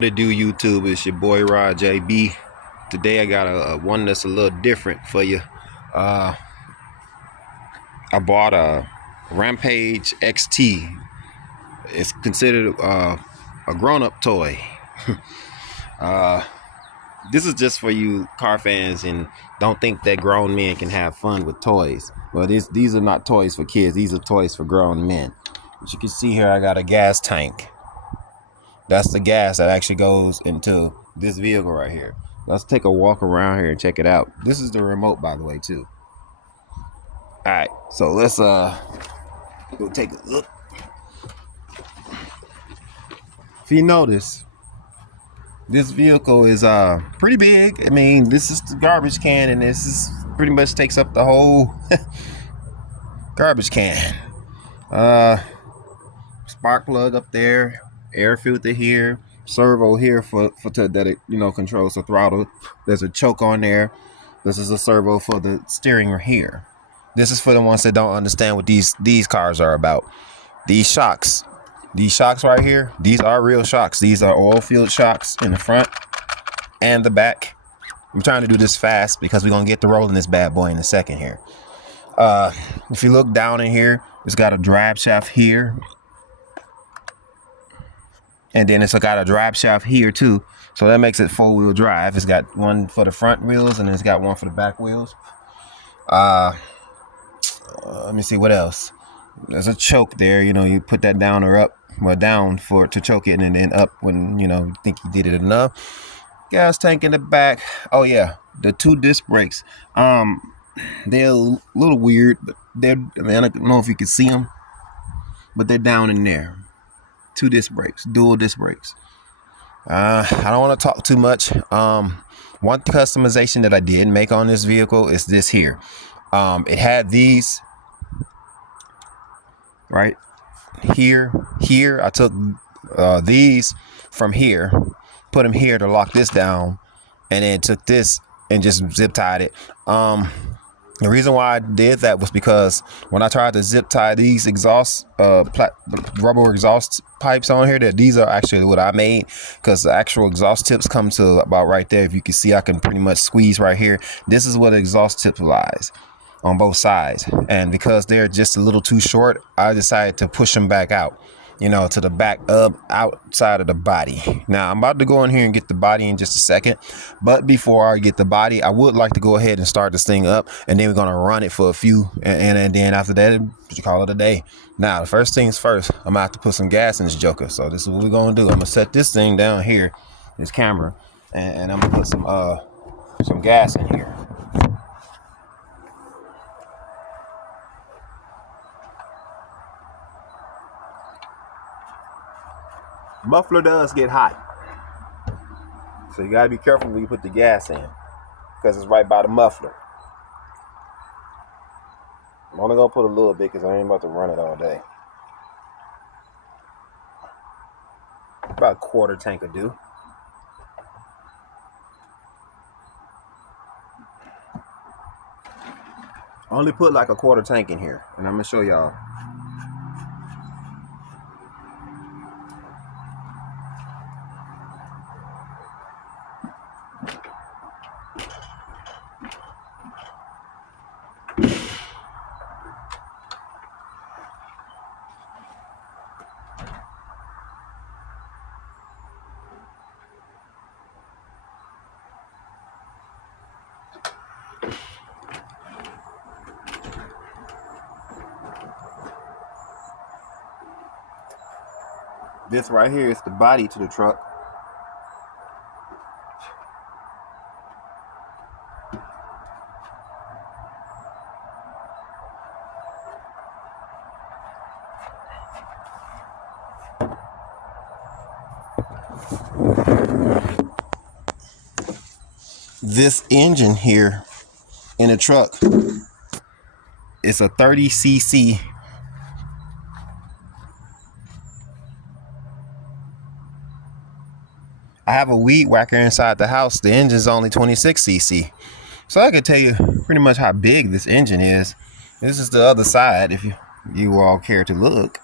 To do YouTube, it's your boy Rod JB. Today I got a one that's a little different for you. uh I bought a Rampage XT. It's considered a grown-up toy. uh this is just for you car fans and don't think that grown men can have fun with toys. Well, these are not toys for kids, these are toys for grown men. As you can see here, I got a gas tank. That's the gas that actually goes into this vehicle right here. Let's take a walk around here and check it out. This is the remote, by the way, too. All right, so let's go take a look. If you notice, this vehicle is pretty big. I mean, this is the garbage can, and this is pretty much takes up the whole garbage can. Spark plug up there, air filter here, servo here for that, controls the throttle. There's a choke on there. This is a servo for the steering here. This is for the ones that don't understand what these cars are about. These shocks right here, these are real shocks. These are oil filled shocks in the front and the back. I'm trying to do this fast because we're gonna get to rolling this bad boy in a second here. If you look down in here, it's got a drive shaft here, and then it's got a drive shaft here too, so that makes it four-wheel drive. It's got one for the front wheels and it's got one for the back wheels. Let me see what else. There's a choke there, you put that down or up, or down for it to choke it, and then up when you think you did it enough. Gas tank in the back. Oh yeah, the two disc brakes. They're a little weird, but I don't know if you can see them, but they're down in there. Two disc brakes, dual disc brakes. I don't want to talk too much. One customization that I did make on this vehicle is this here. It had these right here. I took these from here, put them here to lock this down, and then took this and just zip tied it. The reason why I did that was because when I tried to zip tie these exhaust rubber exhaust pipes on here, that these are actually what I made, because the actual exhaust tips come to about right there. If you can see, I can pretty much squeeze right here. This is what the exhaust tip lies on both sides, and because they're just a little too short, I decided to push them back out, to the back outside of the body. Now I'm about to go in here and get the body in just a second, but before I get the body, I would like to go ahead and start this thing up, and then we're gonna run it for a few, and then after that, you call it a day. Now, the first things first, I'm gonna have to put some gas in this joker. So this is what we're gonna do. I'm gonna set this thing down here, this camera, and I'm gonna put some gas in here. Muffler does get hot, so you gotta be careful when you put the gas in, because it's right by the muffler. I'm only gonna put a little bit because I ain't about to run it all day. About a quarter tank will do. I only put like a quarter tank in here, and I'm gonna show y'all. This right here is the body to the truck. This engine here in the truck is a 30cc. I have a weed whacker inside the house. The engine's only 26cc. So I can tell you pretty much how big this engine is. This is the other side if you all care to look.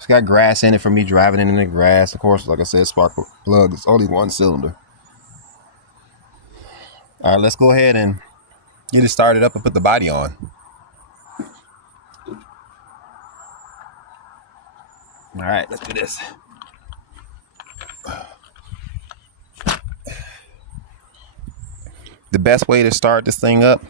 It's got grass in it for me driving it in the grass. Of course, like I said, spark plug. It's only one cylinder. All right, let's go ahead and get it started up and put the body on. All right, let's do this. The best way to start this thing up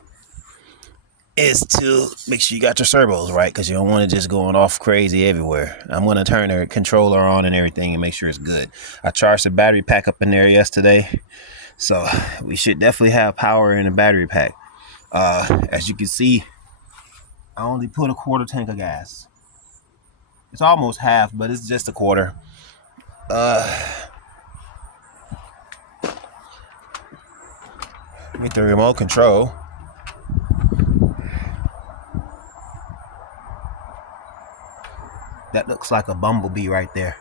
is to make sure you got your servos right, because you don't want it just going off crazy everywhere. I'm going to turn the controller on and everything and make sure it's good. I charged the battery pack up in there yesterday, so we should definitely have power in the battery pack. As you can see, I only put a quarter tank of gas. It's almost half, but it's just a quarter. Get the remote control. That looks like a bumblebee right there.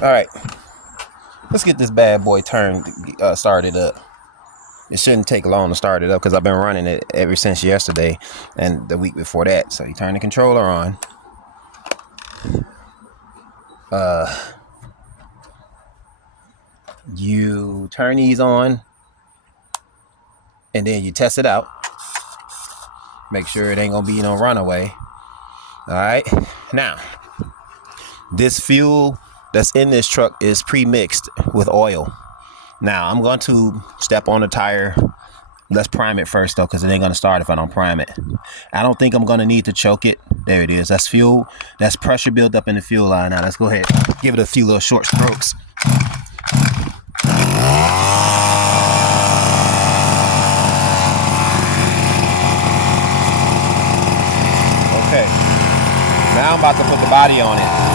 All right, let's get this bad boy started up. It shouldn't take long to start it up because I've been running it ever since yesterday and the week before that. So you turn the controller on. You turn these on and then you test it out. Make sure it ain't gonna be no runaway. All right. Now, this fuel that's in this truck is pre-mixed with oil. Now, I'm going to step on the tire. Let's prime it first, though, because it ain't going to start if I don't prime it. I don't think I'm going to need to choke it. There it is. That's fuel. That's pressure built up in the fuel line. Now, let's go ahead. Give it a few little short strokes. Okay. Now I'm about to put the body on it.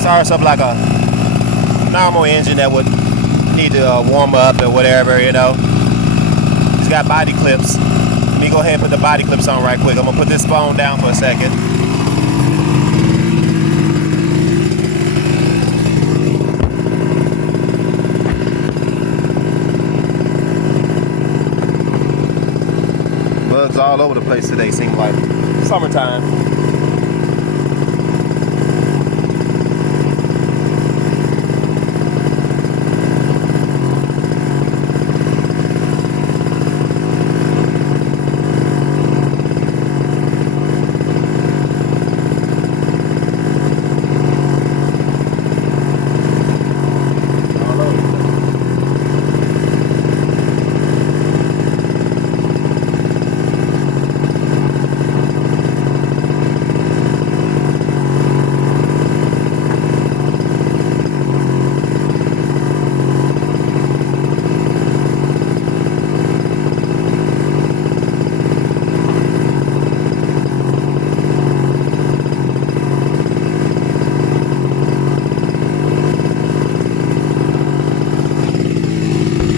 Starts up like a normal engine that would need to warm up or whatever, you know. It's got body clips. Let me go ahead and put the body clips on right quick. I'm gonna put this phone down for a second. Bugs all over the place today, seem like summertime.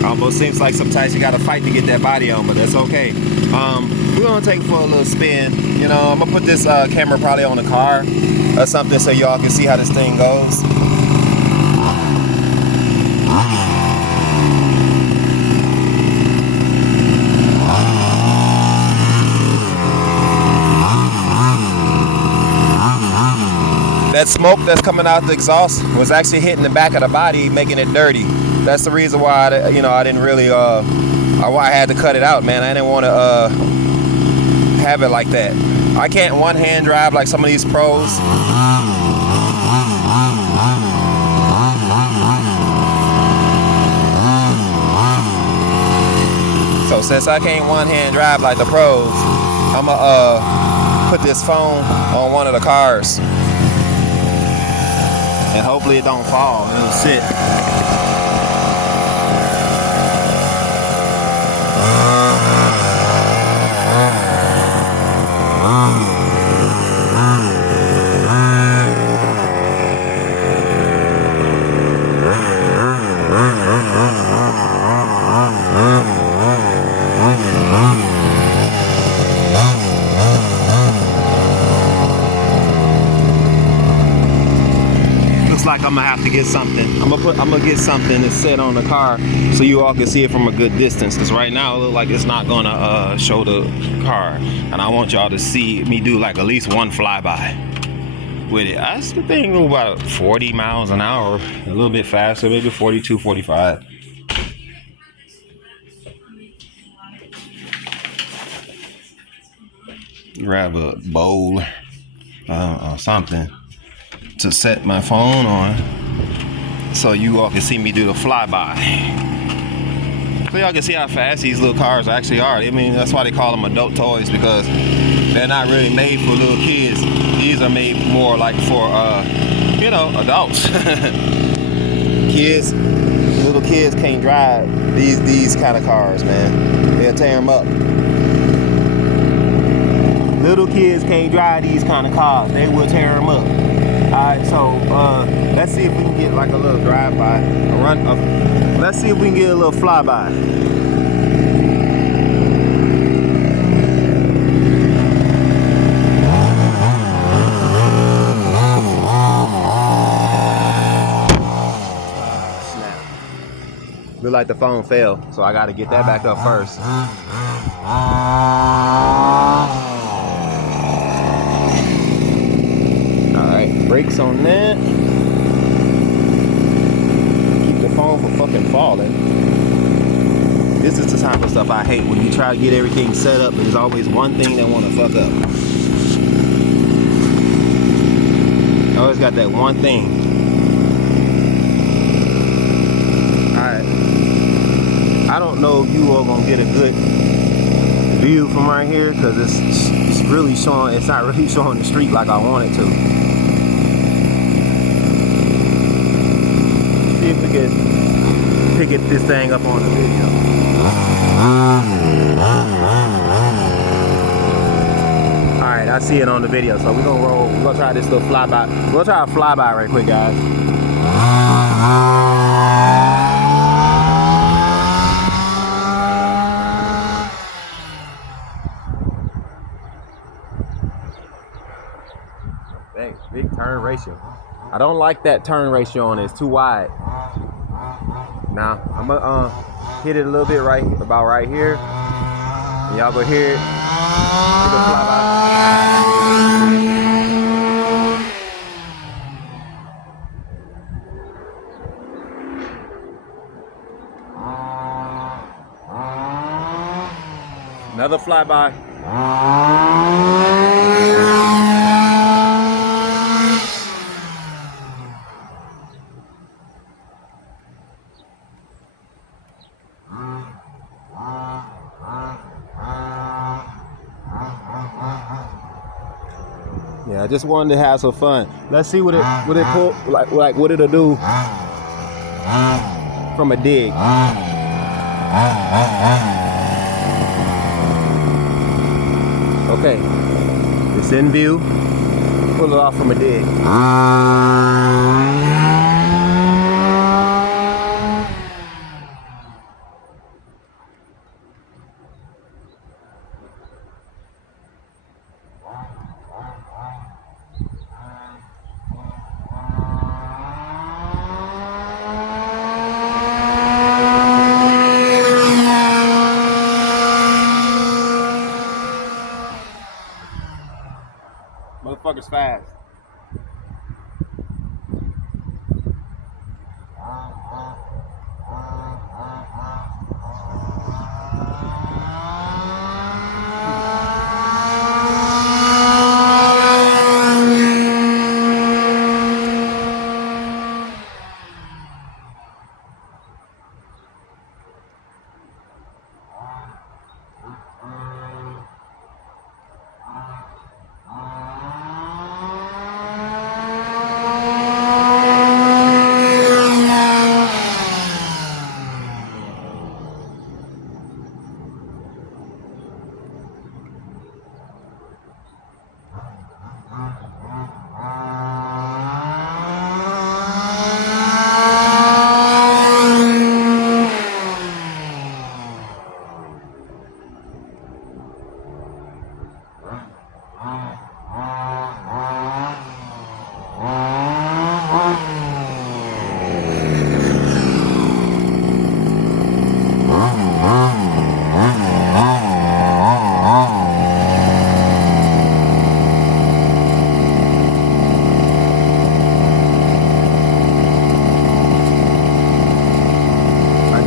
Almost seems like sometimes you gotta fight to get that body on, but that's okay. We're gonna take it for a little spin. You know, I'm gonna put this camera probably on the car or something so y'all can see how this thing goes. That smoke that's coming out the exhaust was actually hitting the back of the body, making it dirty. That's the reason why I didn't really why I had to cut it out, man. I didn't want to have it like that. I can't one-hand drive like some of these pros. So since I can't one-hand drive like the pros, I'm gonna put this phone on one of the cars. And hopefully it don't fall. It'll sit. have to get something. I'm gonna get something to set on the car so you all can see it from a good distance. Cause right now it looks like it's not gonna show the car, and I want y'all to see me do like at least one flyby with it. I think about 40 miles an hour, a little bit faster, maybe 42, 45. Grab a bowl or something to set my phone on so you all can see me do the flyby. So y'all can see how fast these little cars actually are. I mean, that's why they call them adult toys, because they're not really made for little kids. These are made more like for, adults. Little kids can't drive these kind of cars, man. They'll tear them up. Little kids can't drive these kind of cars. They will tear them up. Alright, so let's see if we can get like a little drive-by. Let's see if we can get a little flyby. Snap. Look like the phone fell, so I gotta get that back up first. Brakes on that. Keep the phone from fucking falling. This is the type of stuff I hate, when you try to get everything set up and there's always one thing that want to fuck up. I always got that one thing. Alright. I don't know if you all gonna get a good view from right here, because it's really showing, it's not really showing the street like I want it to. See if we can pick this thing up on the video. Alright, I see it on the video, so we're gonna try this little flyby. We'll try a flyby right quick, guys. Dang, big turn ratio. I don't like that turn ratio on it. It's too wide. Now I'm gonna hit it a little bit about right here. And y'all go hear it. Take a flyby. Another flyby. Yeah, I just wanted to have some fun. Let's see what it pull, like what it'll do from a dig. Okay, it's in view. Pull it off from a dig. Motherfucker's fast.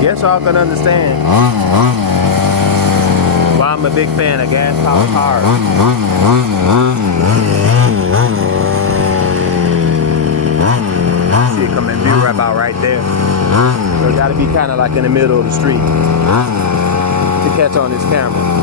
guess y'all can understand why I'm a big fan of gas powered cars. See it coming through right about right there. So it gotta be kind of like in the middle of the street to catch on this camera.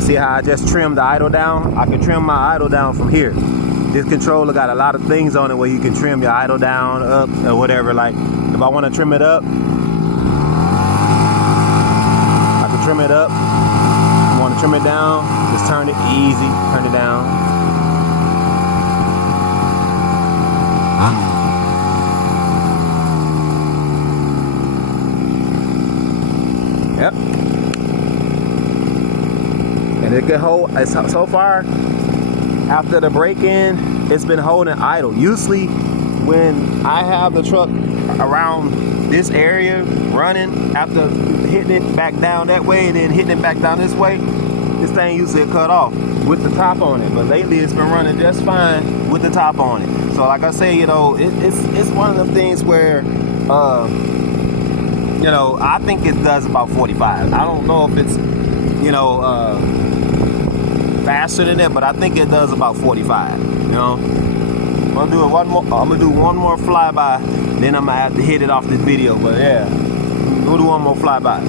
See how I just trimmed the idle down? I can trim my idle down from here. This controller got a lot of things on it where you can trim your idle down, up, or whatever. Like, if I want to trim it up, I can trim it up. If I want to trim it down, just turn it easy, turn it down. Yep. And it can hold, so far, after the break-in, it's been holding idle. Usually, when I have the truck around this area running, after hitting it back down that way and then hitting it back down this way, this thing usually cut off with the top on it. But lately, it's been running just fine with the top on it. So like I say, you know, it's one of them things where, you know, I think it does about 45. I don't know if it's, you know, faster than that, but I think it does about 45. You know, I'm gonna do one more flyby, then I'm gonna have to hit it off this video. But yeah, we'll do one more flyby.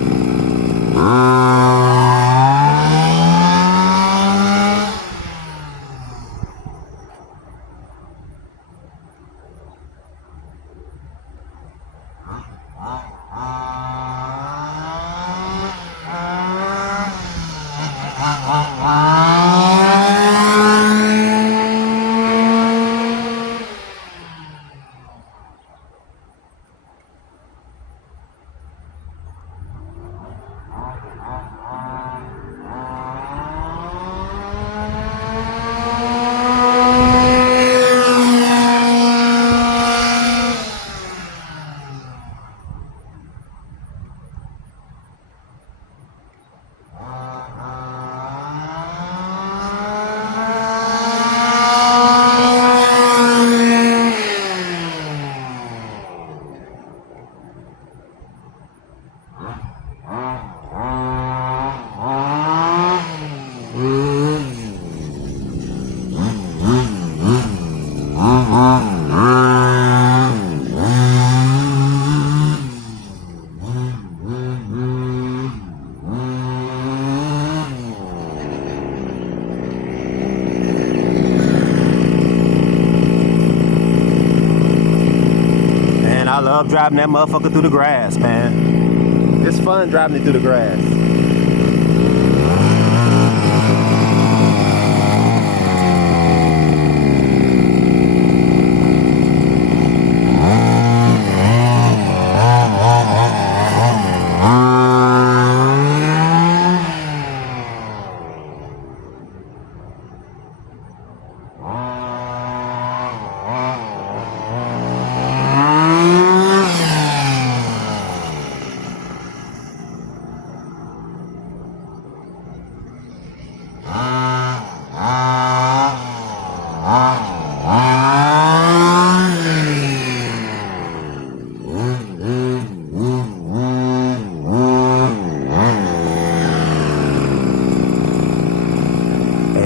I love driving that motherfucker through the grass, man. It's fun driving it through the grass.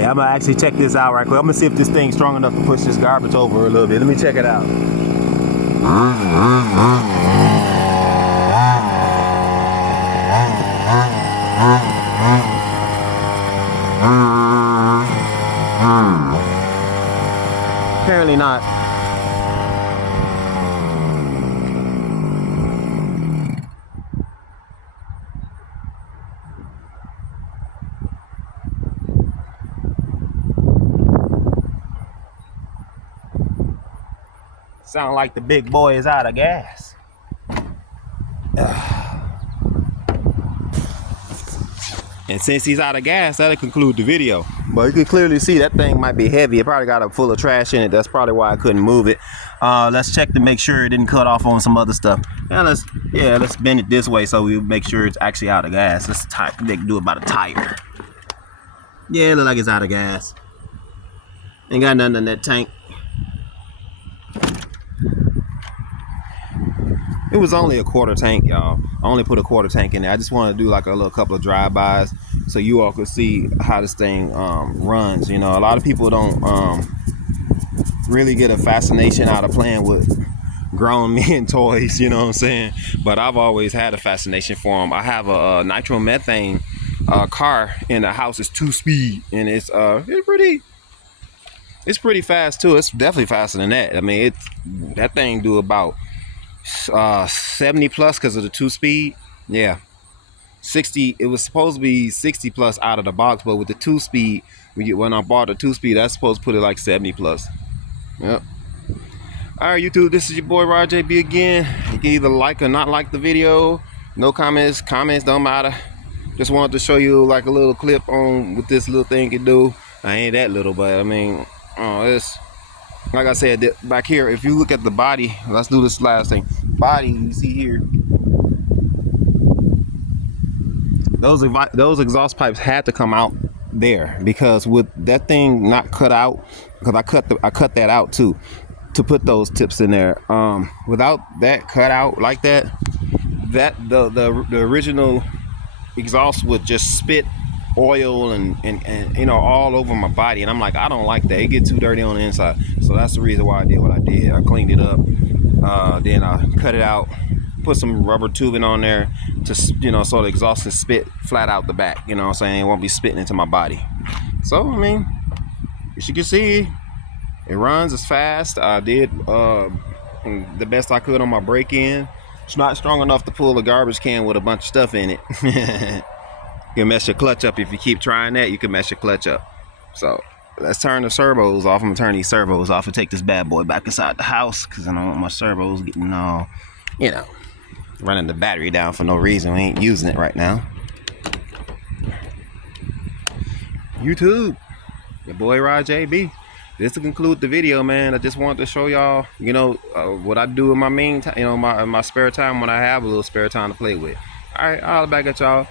I'm gonna actually check this out right quick. I'm gonna see if this thing's strong enough to push this garbage over a little bit. Let me check it out. Apparently not. Sound like the big boy is out of gas. And And since he's out of gas, that'll conclude the video. But you can clearly see that thing might be heavy. It probably got a full of trash in it. That's probably why I couldn't move it. Let's check to make sure it didn't cut off on some other stuff. And let's bend it this way so we make sure it's actually out of gas. Let's do it by the tire. Yeah, it look like it's out of gas. Ain't got nothing in that tank. It was only a quarter tank, y'all. I only put a quarter tank in there. I just want to do like a little couple of drive-bys so you all could see how this thing runs. You know, a lot of people don't really get a fascination out of playing with grown men toys, you know what I'm saying? But I've always had a fascination for them. I have a nitromethane car in the house. It's 2-speed, and it's pretty fast too. It's definitely faster than that. I mean, that thing do about 70 plus because of the 2-speed. Yeah, 60. It was supposed to be 60 plus out of the box, but with the 2-speed, when I bought the 2-speed, that's supposed to put it like 70 plus. Yep. All right, YouTube, this is your boy Rajay B again. You can either like or not like the video. No comments don't matter. Just wanted to show you like a little clip on what this little thing can do. I ain't that little, but I mean, it's like I said back here. If you look at the body, let's do this last thing. Body, you see here, those exhaust pipes had to come out there because with that thing not cut out, because I cut that out too to put those tips in there. Without that cut out like that, the original exhaust would just spit oil and you know, all over my body, and I'm like, I don't like that. It gets too dirty on the inside. So that's the reason why I did what I did. I cleaned it up, then I cut it out, put some rubber tubing on there to, you know, so the exhaust can spit flat out the back, you know what I'm saying? It won't be spitting into my body. So I mean, as you can see, it runs as fast. I did the best I could on my break-in. It's not strong enough to pull a garbage can with a bunch of stuff in it. You can mess your clutch up. If you keep trying that, you can mess your clutch up. So let's turn the servos off. I'm gonna turn these servos off and take this bad boy back inside the house because I don't want my servos getting all, you know, running the battery down for no reason. We ain't using it right now. YouTube, your boy Rajay B. This to conclude the video, man. I just wanted to show y'all, you know, what I do in my main time, you know, my spare time when I have a little spare time to play with. All right, I'll back at y'all.